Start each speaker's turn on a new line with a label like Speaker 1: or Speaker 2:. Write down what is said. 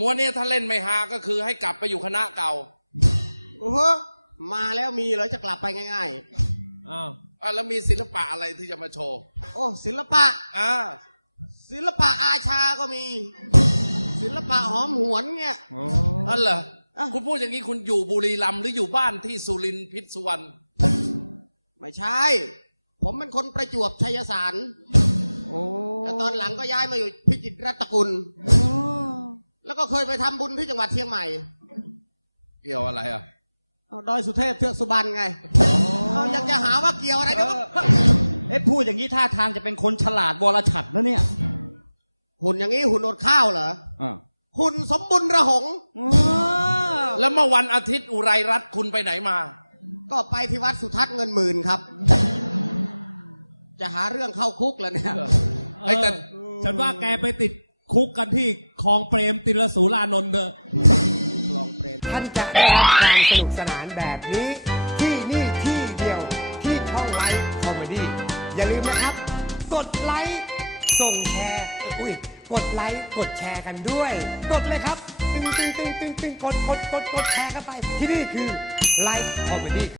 Speaker 1: ม้วนเนี่ยถ้าเล่นไม่ฮาก็คือให้กลับไปอยู่คณะเก่า
Speaker 2: โอ้โหมาแล้วมีเหรอจะกลับไปง่าย
Speaker 1: ๆอ้าวแล้วมีศิลปะอะไรที่จะมาโชว์
Speaker 2: โอ้ศิลปะศิลปะอาชาก็มีศิลปะหอมหวนเงี้ย
Speaker 1: นั่นเหรอคุณพูดอย่างนี้คุณอยู่บุรีรัมย์หรืออยู่บ้านที่สุรินทร์พิษสุวรรณ
Speaker 2: ไม่ใช่ผมเป็นคนประจวบชัยสารแต่ตอนหลังก็ย้ายมาอยู่พิจิตรรัตนกุลแล้วก็เคยไปทำบุญที่จังหวัดเชียงใหม่
Speaker 1: เกี่ยวอะไร
Speaker 2: ดอยสุเทพเทือกสุบรรณไงอยากจะหาว่าเกี่ยวอะไรเดี๋ยว
Speaker 3: พูดอย่างนี้ท่าทางจะเป็นคนฉลาดวรฉัตรนะเนี่ย
Speaker 2: หุ่นอย่างนี้หุ่นอดข้าวเหรอหุ่นสมบุญระหง
Speaker 1: แล้วเมื่อวันอาทิตย์อุไรรัตน์คุณไปไหนมา
Speaker 2: ก็ไปที่วัดสุทัศน์เงินหมื่นครับจะหาเรื่องเข้าคุกแล้วเนี่ย
Speaker 4: แต่ฉันว่าแกไปติดคุกกันที่คลองเปรมติลสูรานนท์เถอะ
Speaker 2: คลองเปรมท่านจะได้รับความสนุกสนานแบบนี้ที่นี่ที่เดียวที่ช่องไลฟ์คอมเมดี้อย่าลืมนะครับกดไลค์ส่งแชร์กดไลค์กดแชร์กันด้วยกดเลยครับตึงกดแชร์กันไปที่นี่คือไลฟ์คอมเมดี้